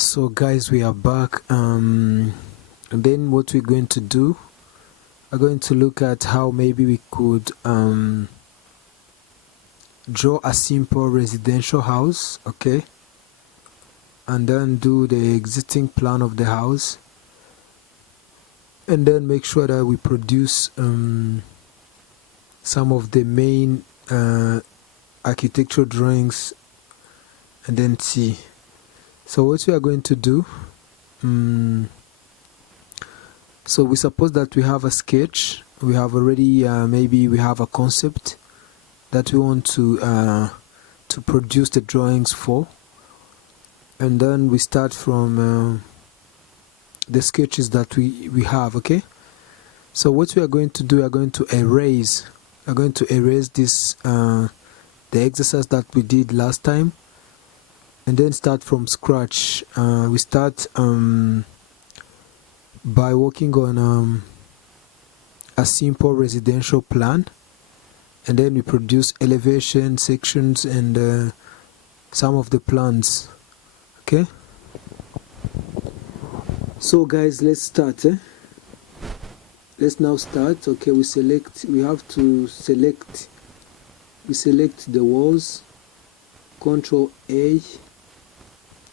So guys, we are back, and then what we're going to do, we're going to look at how maybe we could draw a simple residential house, okay, and then do the existing plan of the house, and then make sure that we produce some of the main architectural drawings, and then see. So what we are going to do, so we suppose that we have a sketch, we have already maybe we have a concept that we want to produce the drawings for, and then we start from the sketches that we have, okay. So what we are going to do, we are going to erase this the exercise that we did last time, and then start from scratch. We start by working on a simple residential plan, and then we produce elevation sections and some of the plans, okay. So guys, let's start. Let's now start. Okay, we select the walls, Control A,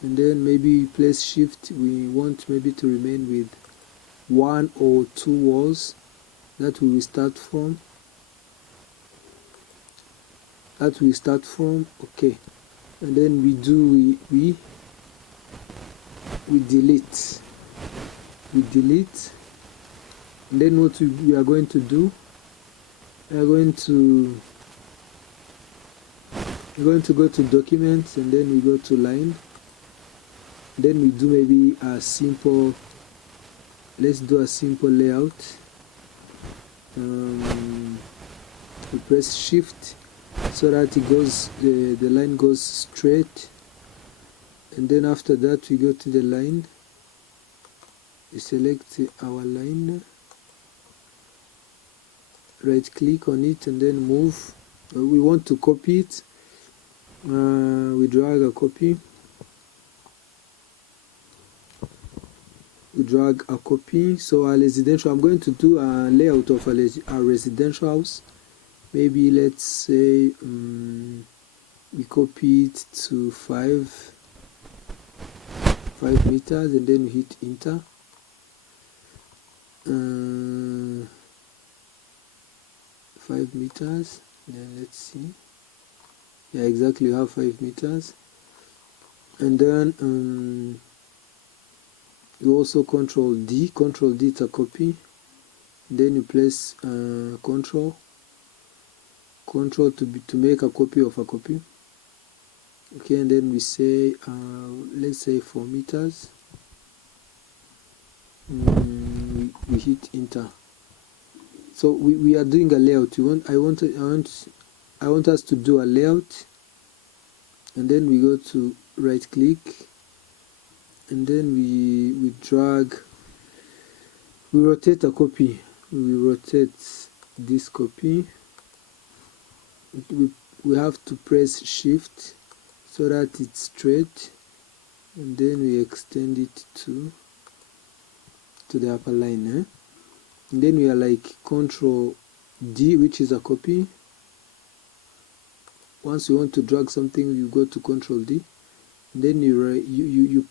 and then maybe place Shift. We want maybe to remain with one or two walls that we will start from. Okay, and then we delete. And then what we are going to do, we are going to go to documents, and then we go to line. Then we do maybe a simple, let's do a simple layout. We press Shift so that it goes, the line goes straight, and then after that we go to the line, we select our line, right click on it, and then move. We want to copy it, we drag a copy, so a residential, I'm going to do a layout of a residential house. Maybe let's say we copy it to 5 meters, and then we hit enter. 5 meters, then let's see, yeah, exactly, you have 5 meters. And then you also Control D, it's a copy, then you place Control to make a copy of a copy, okay. And then we say let's say 4 meters, we hit enter. So we are doing a layout. I want us to do a layout, and then we go to right click, and then we rotate a copy. We rotate this copy. We have to press Shift so that it's straight, and then we extend it to the upper line, and then we are like Control D, which is a copy. Once you want to drag something, you go to Control D, and then you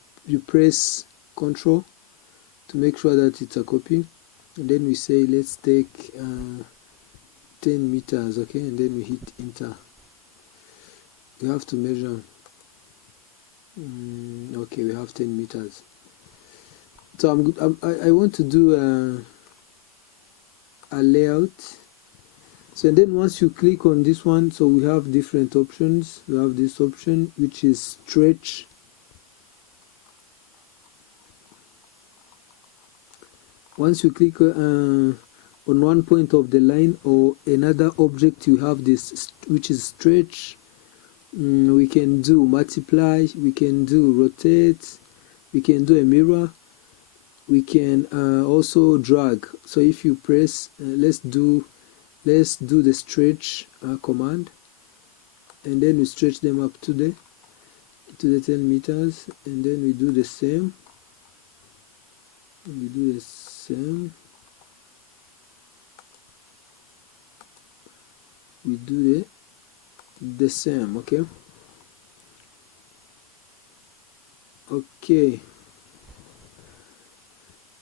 press Control to make sure that it's a copy, and then we say let's take 10 meters, okay, and then we hit enter. You have to measure. Okay, we have 10 meters. So I want to do a layout. So and then once you click on this one, so we have different options. We have this option which is stretch. Once you click on one point of the line or another object, you have this which is stretch. We can do multiply, we can do rotate, we can do a mirror, we can also drag. So if you press let's do the stretch command, and then we stretch them up to there, to the 10 meters, and then we do the same. We do the same. We do the same. Okay. Okay.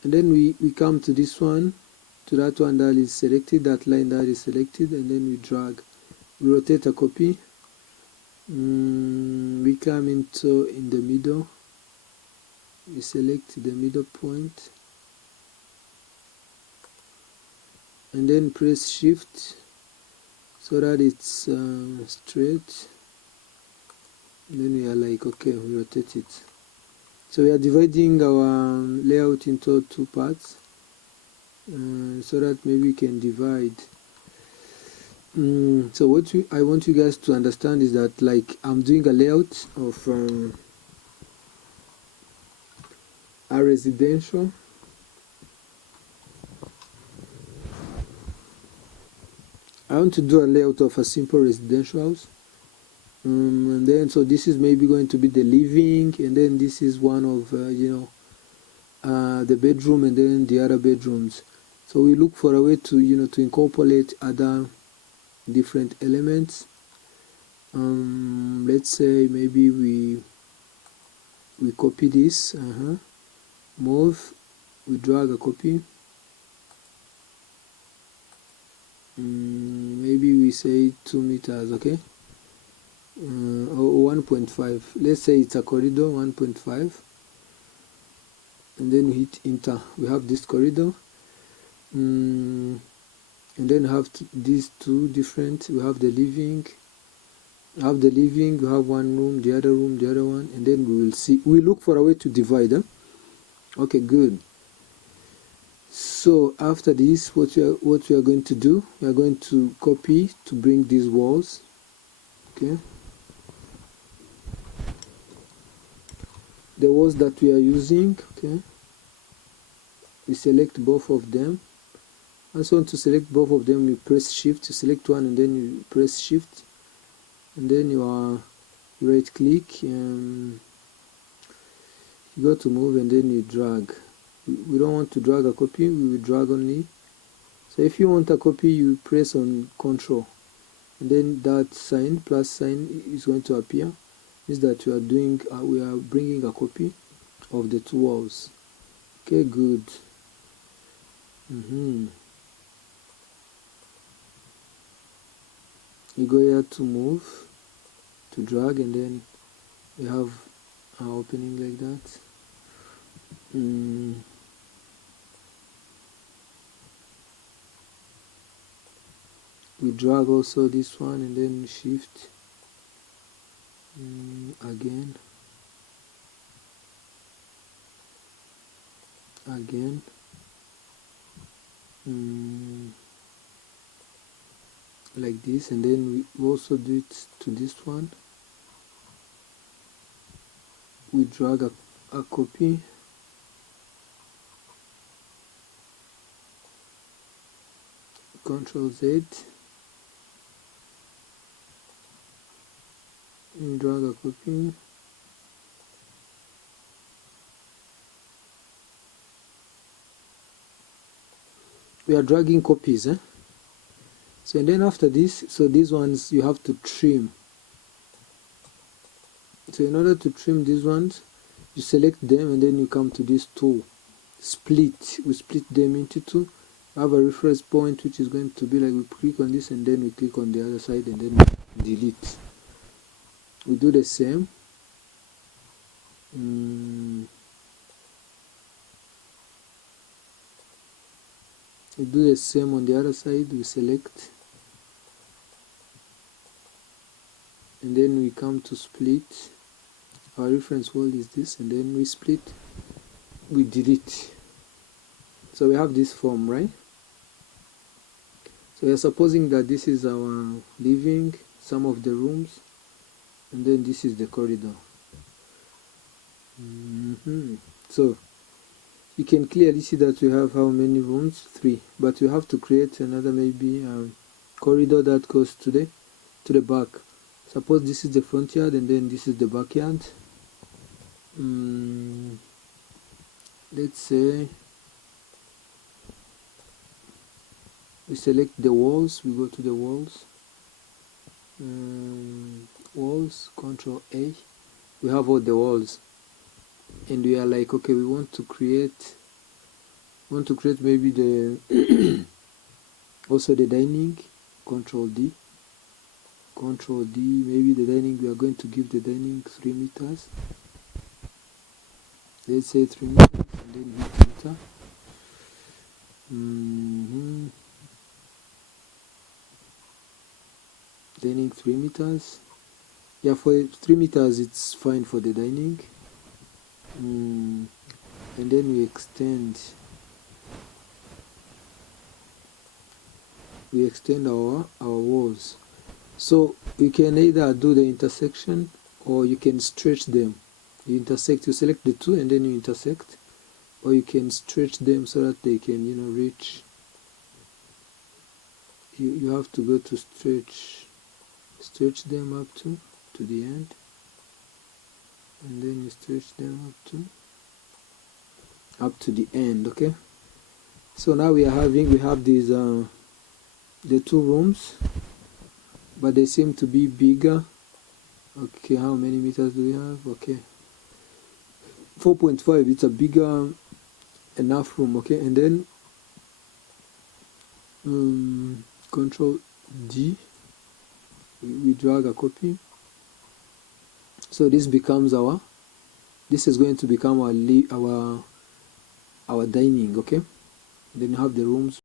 And then we come to this one, to that one that is selected, that line that is selected, and then we drag. We rotate a copy. We come into in the middle. We select the middle point, and then press shift so that it's straight. And then we are like, okay, we rotate it. So we are dividing our layout into 2 parts, so that maybe we can divide. So what I want you guys to understand is that, like, I'm doing a layout of a residential. I want to do a layout of a simple residential house. And then, so this is maybe going to be the living, and then this is one of the bedroom, and then the other bedrooms. So we look for a way to to incorporate other different elements. Let's say maybe we copy this, move, we drag a copy. Maybe we say 2 meters, okay, or 1.5. Let's say it's a corridor, 1.5, and then we hit enter. We have this corridor, and then have these two different. We have the living. We have one room, the other one, and then we will see. We look for a way to divide them. Okay, good. So after this, what we are going to do, we are going to copy to bring these walls. Okay, the walls that we are using. Okay, we select both of them. And so to select both of them, you press shift. You select one, and then you press shift, and then you right click, you go to move, and then you drag. We don't want to drag a copy, we will drag only. So if you want a copy, you press on Control, and then that sign, plus sign, is going to appear. Means that we are bringing a copy of the 2 walls. Okay, good. You go here to move, to drag, and then we have an opening like that. We drag also this one, and then shift again, like this, and then we also do it to this one. We drag a copy, Control Z, and drag a copy. We are dragging copies, So, and then after this, so these ones you have to trim. So in order to trim these ones, you select them, and then you come to this tool, split. We split them into 2. We have a reference point, which is going to be like, we click on this, and then we click on the other side, and then delete. We do the same. We do the same on the other side. We select, and then we come to split. Our reference wall is this, and then we split, we delete. So we have this form, right? So we are supposing that this is our living, some of the rooms, and then this is the corridor. So you can clearly see that we have how many rooms? 3, but we have to create another maybe corridor that goes to the back. Suppose this is the front yard and then this is the backyard. Let's say we select the walls, we go to the walls, walls, Control A. We have all the walls, and we are like, okay, we want to create maybe the also the dining. Control D, maybe the dining, we are going to give the dining 3 meters. Let's say 3 meters, and then hit enter. Dining 3 meters. Yeah, for 3 meters it's fine for the dining. And then we extend our walls. So you can either do the intersection or you can stretch them. You intersect, you select the two and then you intersect, or you can stretch them so that they can, you know, reach. You have to go to stretch them up to the end, and then you stretch them up to the end. Okay, so now we have these the 2 rooms, but they seem to be bigger. Okay, how many meters do we have? Okay, 4.5. It's a bigger enough room. Okay, and then Control D, we drag a copy. So this becomes this is going to become our dining. Okay, then you have the rooms.